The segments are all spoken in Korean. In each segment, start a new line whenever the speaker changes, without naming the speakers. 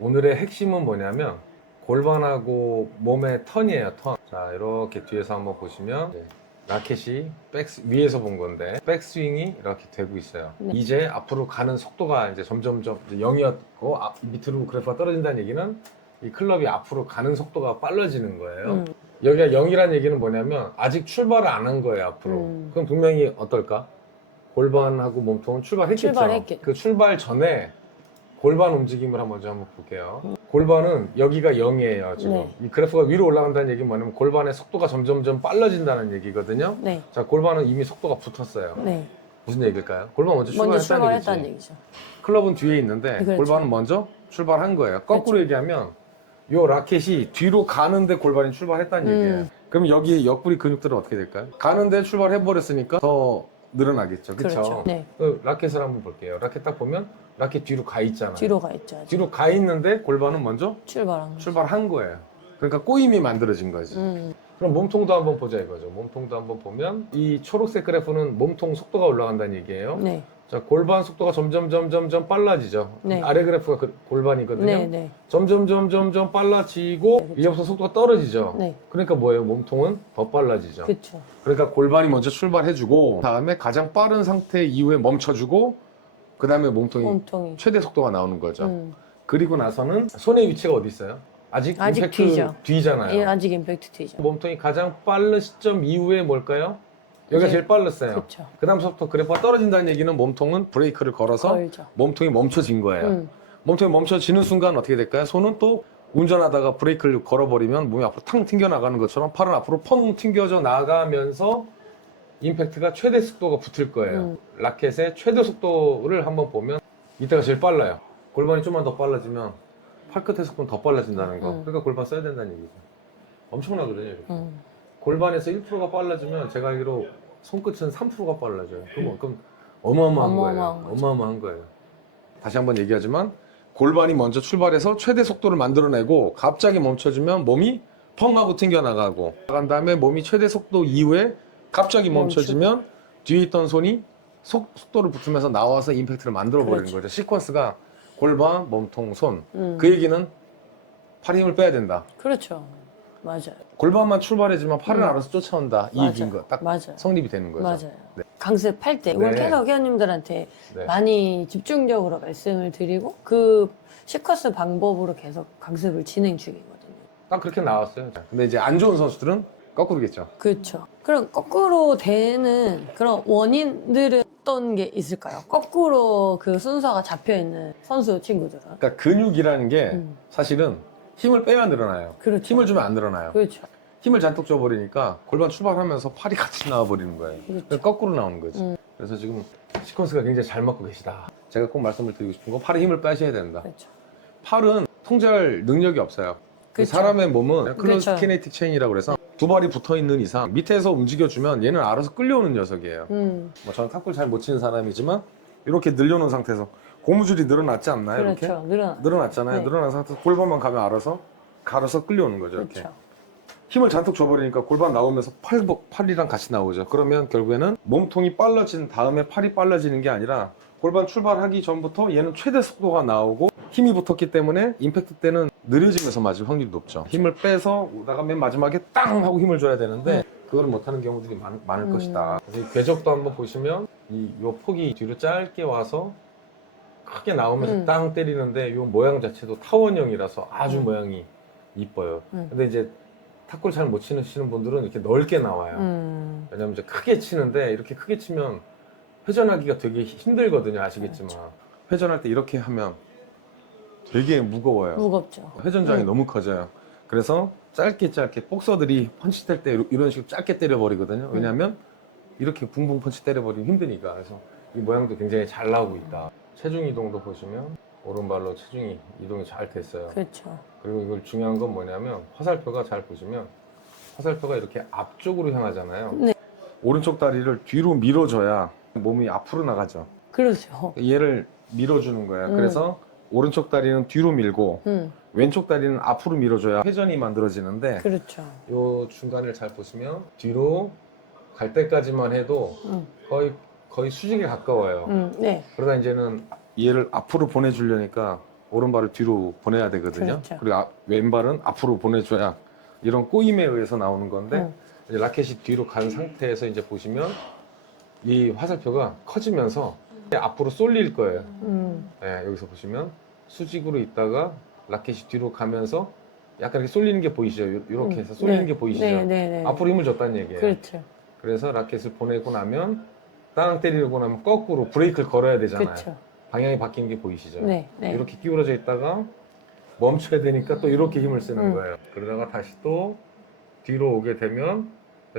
오늘의 핵심은 뭐냐면 골반하고 몸의 턴이에요, 턴. 자, 이렇게 뒤에서 한번 보시면 이제 라켓이 백 위에서 본 건데 백스윙이 이렇게 되고 있어요.
네.
이제 앞으로 가는 속도가 이제 점점점 이제 0이었고 앞, 밑으로 그래프가 떨어진다는 얘기는 이 클럽이 앞으로 가는 속도가 빨라지는 거예요.
음.
여기가 0이라는 얘기는 뭐냐면 아직 출발을 안 한 거예요 앞으로
음.
그럼 분명히 어떨까 골반하고 몸통은 출발했겠죠
출발했겠-
그 출발 전에 골반 움직임을 한번 한번 볼게요 골반은 여기가 0이에요 지금
네.
이 그래프가 위로 올라간다는 얘기는 뭐냐면 골반의 속도가 점점점 빨라진다는 얘기거든요
네.
자 골반은 이미 속도가 붙었어요
네.
무슨 얘기일까요 골반 먼저
먼저
출발했다는
출발했다는
얘기지
얘기죠.
클럽은 뒤에 있는데
그렇죠.
골반은 먼저 출발한 거예요. 거꾸로 얘기하면 요 라켓이 뒤로 가는데 골반이 출발했다는
음.
얘기예요. 그럼 여기 옆구리 근육들은 어떻게 될까요? 가는데 출발해 버렸으니까 더 늘어나겠죠. 그렇죠?
그렇죠. 네.
그 라켓을 한번 볼게요. 라켓 딱 보면 라켓 뒤로 가 있잖아요.
뒤로 가 있죠. 아직.
뒤로 가 있는데 골반은 먼저
출발한 거죠.
출발한 거예요. 그러니까 꼬임이 만들어진 거지.
음.
그럼 몸통도 한번 보자 이거죠. 몸통도 한번 보면 이 초록색 그래프는 몸통 속도가 올라간다는 얘기예요.
네.
자 골반 속도가 점점 점점점 빨라지죠.
네.
아래 그래프가 그 골반이거든요.
네. 네.
점점 점점점 빨라지고
네, 그쵸.
위에부터 속도가 떨어지죠.
네.
그러니까 뭐예요? 몸통은 더 빨라지죠.
그렇죠.
그러니까 골반이 먼저 출발해주고 다음에 가장 빠른 상태 이후에 멈춰주고 그 다음에 몸통이
몸통이.
최대 속도가 나오는 거죠.
음.
그리고 나서는 손의 위치가 어디 있어요? 아직,
아직
임팩트
뒤죠.
뒤잖아요.
예, 아직 임팩트 뒤죠.
몸통이 가장 빠른 시점 이후에 뭘까요? 여기가
이제-
제일 빨랐어요.
그렇죠.
그 다음부터 그래프가 떨어진다는 얘기는 몸통은 브레이크를 걸어서
걸죠.
몸통이 멈춰진 거예요.
음.
몸통이 멈춰지는 순간 어떻게 될까요? 손은 또 운전하다가 브레이크를 걸어버리면 몸이 앞으로 탕 튕겨 나가는 것처럼 팔은 앞으로 펑 튕겨져 나가면서 임팩트가 최대 속도가 붙을 거예요.
음.
라켓의 최대 속도를 한번 보면 이때가 제일 빨라요. 골반이 좀만 더 빨라지면 팔끝의 속도는 더 빨라진다는 거.
음.
그러니까 골반 써야 된다는 얘기죠. 엄청나거든요.
음.
골반에서 1%가 빨라지면 제가 알기로 손끝은 3%가 빨라져요. 그럼, 그럼 어마어마한,
어마어마한
거예요.
거죠.
어마어마한 거예요. 다시 한번 얘기하지만 골반이 먼저 출발해서 최대 속도를 만들어내고 갑자기 멈춰주면 몸이 펑 하고 튕겨나가고 나간 다음에 몸이 최대 속도 이후에 갑자기 멈춰지면 뒤에 있던 손이 속, 속도를 붙으면서 나와서 임팩트를 만들어 버리는
그렇죠.
거죠. 시퀀스가 골반, 몸통, 손.
음.
그 얘기는 팔 힘을 빼야 된다.
그렇죠. 맞아요.
골반만 출발해주면 팔은
음.
알아서 쫓아온다. 이
맞아요.
얘기인 거. 딱
맞아요.
성립이 되는 거죠.
맞아요.
네.
강습 할 때 이걸
네.
계속 회원님들한테
네.
많이 집중적으로 말씀을 드리고 그 시커스 방법으로 계속 강습을 진행 중이거든요.
딱 그렇게 나왔어요. 근데 이제 안 좋은 선수들은 거꾸로겠죠.
그렇죠. 그럼 거꾸로 되는 그런 원인들은 어떤 게 있을까요? 거꾸로 그 순서가 잡혀 있는 선수 친구들은.
그러니까 근육이라는 게
음.
사실은 힘을 빼야 늘어나요.
그렇죠.
힘을 주면 안 늘어나요.
그렇죠.
힘을 잔뜩 줘버리니까 골반 출발하면서 팔이 같이 나와버리는 거예요.
그렇죠.
거꾸로 나오는 거지.
음.
그래서 지금 시퀀스가 굉장히 잘 맞고 계시다. 제가 꼭 말씀을 드리고 싶은 건 팔에 힘을 빼셔야 된다.
그렇죠.
팔은 통제할 능력이 없어요. 그
그렇죠.
사람의 몸은 클로즈
그렇죠.
키네틱 체인이라고 그래서 두 발이 붙어 있는 이상 밑에서 움직여주면 얘는 알아서 끌려오는 녀석이에요.
음.
뭐 저는 탁구를 잘 못 치는 사람이지만 이렇게 늘려놓은 상태에서 고무줄이 늘어났지 않나요? 이렇게
그렇죠. 늘어나.
늘어났잖아요.
네.
늘어난 상태에서 골반만 가면 알아서 갈아서 끌려오는 거죠. 이렇게
그렇죠.
힘을 잔뜩 줘버리니까 골반 나오면서 팔, 팔이랑 같이 나오죠. 그러면 결국에는 몸통이 빨라진 다음에 팔이 빨라지는 게 아니라 골반 출발하기 전부터 얘는 최대 속도가 나오고 힘이 붙었기 때문에 임팩트 때는 느려지면서 맞을 확률이 높죠. 힘을 빼서 오다가 맨 마지막에 땅 하고 힘을 줘야 되는데 그걸 못하는 경우들이 많, 많을
음.
것이다. 그래서 이 궤적도 한번 보시면 이 요 폭이 뒤로 짧게 와서 크게 나오면서
음.
땅 때리는데 요 모양 자체도 타원형이라서 아주
음.
모양이 이뻐요.
음.
근데 이제 탁구를 잘 못 치시는 분들은 이렇게 넓게 나와요.
음.
왜냐면 이제 크게 치는데 이렇게 크게 치면 회전하기가 되게 힘들거든요. 아시겠지만
그렇죠.
회전할 때 이렇게 하면 되게 무거워요.
무겁죠.
회전장이
음.
너무 커져요. 그래서 짧게 짧게 복서들이 펀치 뗄 때 이런 식으로 짧게 때려버리거든요.
음.
왜냐하면 이렇게 붕붕 펀치 때려버리면 힘드니까. 그래서 이 모양도 굉장히 잘 나오고 있다. 체중 이동도 보시면 오른발로 체중이 이동이 잘 됐어요.
그렇죠.
그리고 이걸 중요한 건 뭐냐면 화살표가 잘 보시면 화살표가 이렇게 앞쪽으로 향하잖아요.
네.
오른쪽 다리를 뒤로 밀어줘야 몸이 앞으로 나가죠.
그렇죠.
얘를 밀어주는 거야.
음.
그래서 오른쪽 다리는 뒤로 밀고
음.
왼쪽 다리는 앞으로 밀어줘야 회전이 만들어지는데
그렇죠.
요 중간을 잘 보시면 뒤로 갈 때까지만 해도
음.
거의 거의 수직에 가까워요.
음. 네.
그러다 이제는 얘를 앞으로 보내주려니까 오른발을 뒤로 보내야 되거든요.
그렇죠.
리고 왼발은 앞으로 보내줘야 이런 꼬임에 의해서 나오는 건데
음.
이제 라켓이 뒤로 간 상태에서 이제 보시면 이 화살표가 커지면서 앞으로 쏠릴 거예요.
음.
예, 여기서 보시면 수직으로 있다가 라켓이 뒤로 가면서 약간 이렇게 쏠리는 게 보이시죠? 요- 이렇게 해서 쏠리는
네.
게 보이시죠?
네, 네, 네.
앞으로 힘을 줬다는 얘기예요.
그렇죠.
그래서 라켓을 보내고 나면 땅 때리고 나면 거꾸로 브레이크를 걸어야 되잖아요.
그렇죠.
방향이 바뀌는 게 보이시죠?
네, 네.
이렇게 기울어져 있다가 멈춰야 되니까 또 이렇게 힘을 쓰는
음.
거예요. 그러다가 다시 또 뒤로 오게 되면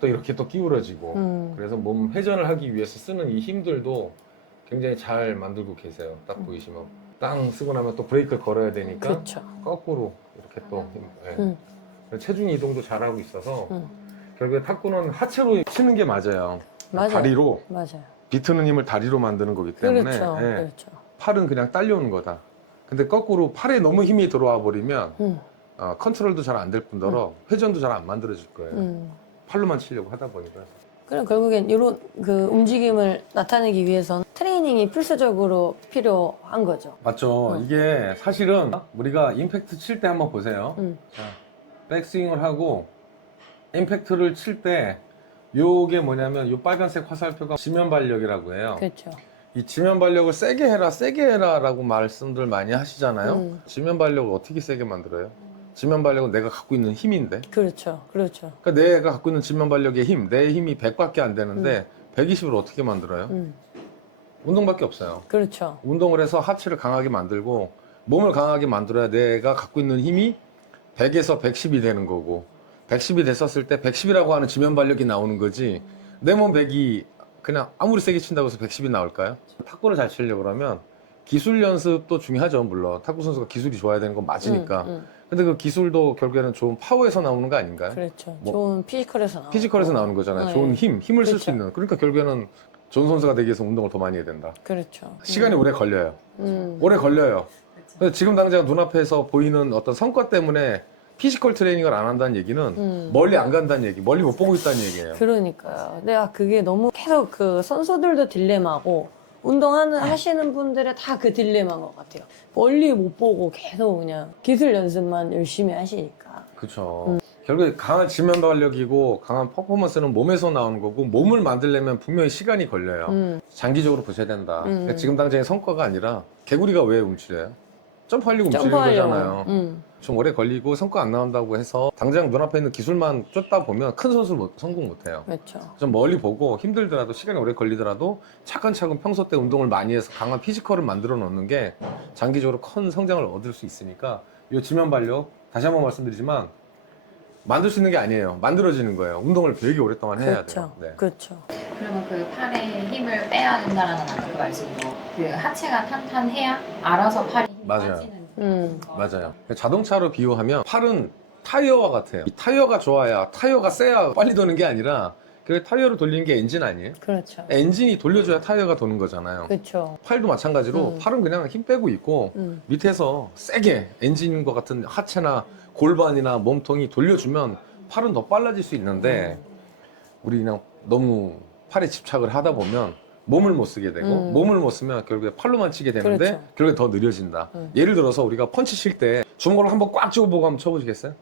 또 이렇게 또 기울어지고
음.
그래서 몸 회전을 하기 위해서 쓰는 이 힘들도 굉장히 잘 만들고 계세요. 딱
음.
보이시면 땅 쓰고 나면 또 브레이크를 걸어야 되니까
그렇죠.
거꾸로 이렇게 또 힘- 예.
음.
체중 이동도 잘하고 있어서
음.
결국에 탁구는 하체로 치는 게 맞아요.
맞아요.
다리로
맞아요.
비트는 힘을 다리로 만드는 거기 때문에
그렇죠.
예,
그렇죠.
팔은 그냥 딸려오는 거다. 근데 거꾸로 팔에 너무 힘이 들어와 버리면
음.
어, 컨트롤도 잘 안 될 뿐더러 회전도 잘 안 만들어질 거예요.
음.
팔로만 치려고 하다 보니까.
그럼 결국엔 이런 그 움직임을 나타내기 위해서는 트레이닝이 필수적으로 필요한 거죠.
맞죠.
어.
이게 사실은 우리가 임팩트 칠 때 한번 보세요.
음.
자, 백스윙을 하고 임팩트를 칠 때 요게 뭐냐면 요 빨간색 화살표가 지면 발력이라고 해요.
그렇죠.
이 지면 발력을 세게 해라, 세게 해라라고 말씀들 많이 하시잖아요.
음.
지면 발력을 어떻게 세게 만들어요? 지면 발력은 내가 갖고 있는 힘인데.
그렇죠. 그렇죠.
그러니까 내가 갖고 있는 지면 발력의 힘, 내 힘이 100밖에 안 되는데 120을 어떻게 만들어요?
음.
운동밖에 없어요.
그렇죠.
운동을 해서 하체를 강하게 만들고 몸을 강하게 만들어야 내가 갖고 있는 힘이 100에서 110이 되는 거고 110이 됐었을 때 110이라고 하는 지면 발력이 나오는 거지 내 몸 100이 그냥 아무리 세게 친다고 해서 110이 나올까요? 탁구를 잘 치려고 그러면 기술 연습도 중요하죠 물론 탁구 선수가 기술이 좋아야 되는 건 맞으니까
음, 음.
근데 그 기술도 결국에는 좋은 파워에서 나오는 거 아닌가요?
그렇죠.
뭐-
좋은 피지컬에서 나오고.
피지컬에서 나오는 거잖아요
네.
좋은 힘, 힘을 쓸 수
그렇죠.
있는 그러니까 결국에는 좋은 선수가 되기 위해서 운동을 더 많이 해야 된다
그렇죠.
시간이
음.
오래 걸려요
음.
오래 걸려요. 근데 지금 당장 눈앞에서 보이는 어떤 성과 때문에 피지컬 트레이닝을 안 한다는 얘기는
음.
멀리 안 간다는 얘기, 멀리 못 보고 있다는 얘기예요.
그러니까요. 내가 그게 너무 계속 그 선수들도 딜레마고 운동하는 하시는 분들의 다 그 딜레마인 것 같아요. 멀리 못 보고 계속 그냥 기술 연습만 열심히 하시니까.
그렇죠. 결국에 강한 지면 발력이고 강한 퍼포먼스는 몸에서 나오는 거고 몸을 만들려면 분명히 시간이 걸려요.
음.
장기적으로 보셔야 된다.
음.
지금 당장의 성과가 아니라 개구리가 왜 움츠려요? 점프하려고. 거잖아요.
음.
좀 오래 걸리고 성과 안 나온다고 해서 당장 눈앞에 있는 기술만 쫓다 보면 큰 선수 못, 성공 못 해요.
그렇죠.
좀 멀리 보고 힘들더라도 시간이 오래 걸리더라도 차근차근 평소 때 운동을 많이 해서 강한 피지컬을 만들어 놓는 게 장기적으로 큰 성장을 얻을 수 있으니까 이 지면 발력 다시 한번 말씀드리지만 만들 수 있는 게 아니에요. 만들어지는 거예요. 운동을 되게 오랫동안 해야
그렇죠.
돼요. 네.
그렇죠.
그러면 그 팔에 힘을 빼야 된다라는 아까 그 말씀도 그 하체가 탄탄해야 알아서 팔이
맞아요.
빠지는
음.
거.
맞아요. 자동차로 비유하면 팔은 타이어와 같아요. 이 타이어가 좋아야 타이어가 세야 빨리 도는 게 아니라 그 타이어를 돌리는 게 엔진 아니에요?
그렇죠.
엔진이 돌려줘야 타이어가 도는 거잖아요.
그렇죠.
팔도 마찬가지로
음.
팔은 그냥 힘 빼고 있고
음.
밑에서 세게 엔진과 같은 하체나 골반이나 몸통이 돌려주면 팔은 더 빨라질 수 있는데 우리 그냥 너무 팔에 집착을 하다 보면 몸을 못 쓰게 되고
음.
몸을 못 쓰면 결국에 팔로만 치게 되는데
그렇죠.
결국에 더 느려진다.
음.
예를 들어서 우리가 펀치 칠 때 주먹으로 한번 꽉 쥐어보고 한번 쳐보시겠어요?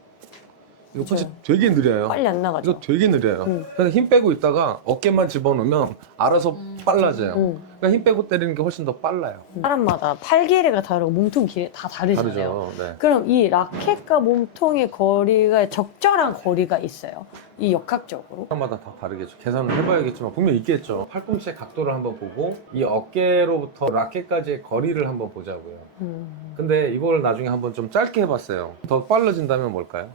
이거 펀치
그렇죠.
되게 느려요.
빨리 안 나가죠.
이거 되게 느려요.
음.
그래서 힘 빼고 있다가 어깨만 집어넣으면 알아서
음.
빨라져요.
음.
그러니까 힘 빼고 때리는 게 훨씬 더 빨라요.
사람마다 팔 길이가 다르고 몸통 길이 다 다르잖아요.
다르죠. 네.
그럼 이 라켓과 몸통의 거리가 적절한 거리가 있어요. 이 역학적으로.
사람마다 다 다르겠죠. 계산을 해봐야겠지만 분명 있겠죠. 팔꿈치의 각도를 한번 보고 이 어깨로부터 라켓까지의 거리를 한번 보자고요.
음.
근데 이걸 나중에 한번 좀 짧게 해봤어요. 더 빨라진다면 뭘까요?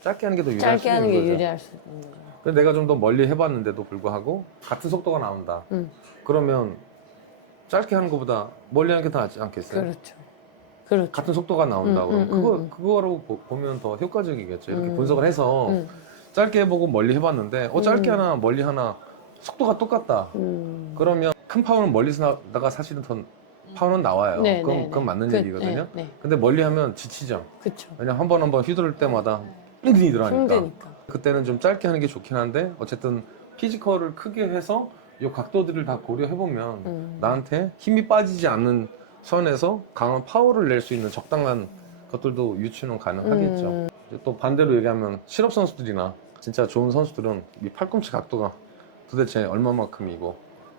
짧게 하는 게 더 유리할
짧게
수 있는
하는 게
거죠.
유리할 수 있는 거죠.
근데 내가 좀 더 멀리 해봤는데도 불구하고 같은 속도가 나온다.
음.
그러면 짧게 하는 것보다 멀리 하는 게 더 낫지 않겠어요?
그렇죠. 그렇죠.
같은 속도가 나온다.
음,
그럼
음,
그거
음, 음.
그거로 보- 보면 더 효과적이겠죠. 이렇게
음.
분석을 해서
음.
짧게 해보고 멀리 해봤는데 어 짧게
음.
하나 멀리 하나 속도가 똑같다.
음.
그러면 큰 파워는 멀리서 나다가 사실은 더 파워는 나와요.
네,
그건,
네,
그건
네.
맞는
그,
얘기거든요.
네, 네.
근데 멀리 하면 지치죠.
그렇죠.
왜냐면 한번 한 번 휘두를 때마다 띵띵이 들어가니까.
힘드니까.
그때는 좀 짧게 하는 게 좋긴 한데 어쨌든 피지컬을 크게 해서 이 각도들을 다 고려해 보면
음.
나한테 힘이 빠지지 않는 선에서 강한 파워를 낼 수 있는 적당한 것들도 유추는 가능하겠죠.
음.
이제 또 반대로 얘기하면 실업 선수들이나 진짜 좋은 선수들은 이 팔꿈치 각도가 도대체 얼마만큼이고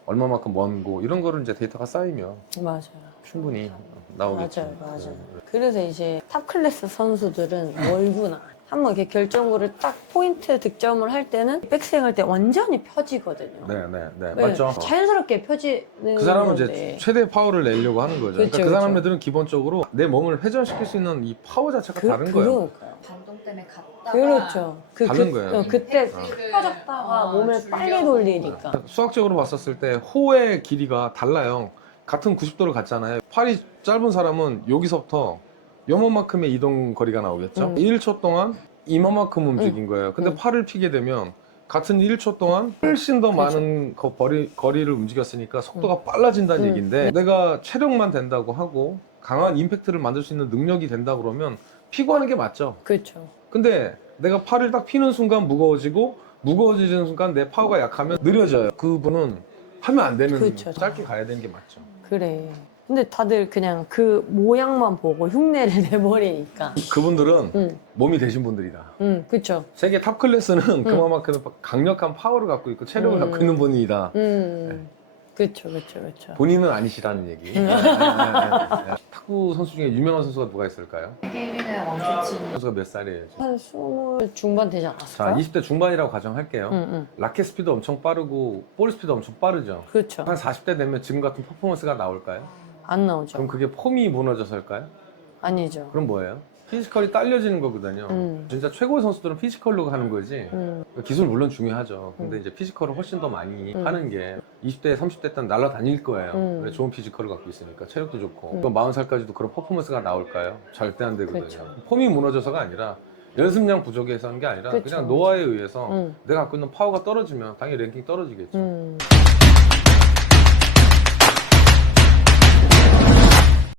얼마만큼 먼고 이런 거를 이제 데이터가 쌓이면
맞아요.
충분히 나오겠죠.
맞아요, 맞아요.
네.
그래서 이제 탑 클래스 선수들은 멀구나. 한번 이렇게 결정구를 딱 포인트 득점을 할 때는 백스윙 할 때 완전히 펴지거든요.
네, 네, 네,
네,
맞죠.
자연스럽게 펴지는
그 사람은
건데.
이제 최대 파워를 내려고 하는 거죠. 그러니까
그쵸,
그
그쵸.
사람들은 기본적으로 내 몸을 회전시킬 수 있는 이 파워 자체가
그,
다른 거예요.
그러니까요.
반동 때문에 갔다가
그렇죠. 그,
다른
그,
거예요.
어, 그때
어.
펴졌다가
어,
몸을. 빨리 돌리니까.
수학적으로 봤었을 때 호의 길이가 달라요. 같은 90도를 갔잖아요. 팔이 짧은 사람은 여기서부터 요만큼의 이동 거리가 나오겠죠.
음.
1초 동안 이만큼 움직인 거예요. 근데
음.
팔을 피게 되면 같은 1초 동안 훨씬 더
그렇죠.
많은 거 거리, 거리를 움직였으니까 속도가 빨라진다는
음.
얘기인데 내가 체력만 된다고 하고 강한 임팩트를 만들 수 있는 능력이 된다 그러면 피고 하는 게 맞죠.
그렇죠.
근데 내가 팔을 딱 피는 순간 무거워지고 무거워지는 순간 내 파워가 약하면 느려져요. 그분은 하면 안 되는
그쵸.
짧게 가야 되는 게 맞죠.
그래. 근데 다들 그냥 그 모양만 보고 흉내를 내버리니까.
그분들은
응,
몸이 되신 분들이다.
응, 그쵸.
세계 탑 클래스는 그만큼 강력한 파워를 갖고 있고 체력을
음.
갖고 있는 분이다.
음, 그쵸, 그쵸, 그쵸.
본인은 아니시라는 얘기. 네, 네, 네, 네. 탁구 선수 중에 유명한 선수가 누가 있을까요?
세계 1위는 왕채친
선수가 몇 살이에요? 지금?
한 스물 중반 되지
자,
않았을까?
20대 중반이라고 가정할게요.
응, 응.
라켓 스피드 엄청 빠르고 볼 스피드 엄청 빠르죠.
그렇죠.
한 40대 되면 지금 같은 퍼포먼스가 나올까요?
안 나오죠.
그럼 그게 폼이 무너져서일까요?
아니죠.
그럼 뭐예요? 피지컬이 딸려지는 거거든요.
음.
진짜 최고의 선수들은 피지컬로 하는 거지.
음,
기술 물론 중요하죠. 근데
음.
이제 피지컬을 훨씬 더 많이
음.
하는 게 20대, 30대 때는 날아다닐 거예요.
음.
왜 좋은 피지컬을 갖고 있으니까 체력도 좋고.
음.
그럼 40살까지도 그런 퍼포먼스가 나올까요? 절대 안 되거든요.
그렇죠.
폼이 무너져서가 아니라 연습량 부족해서 한 게 아니라 그
그렇죠.
냥 노화에 의해서
음,
내가 갖고 있는 파워가 떨어지면 당연히 랭킹 떨어지겠죠.
음.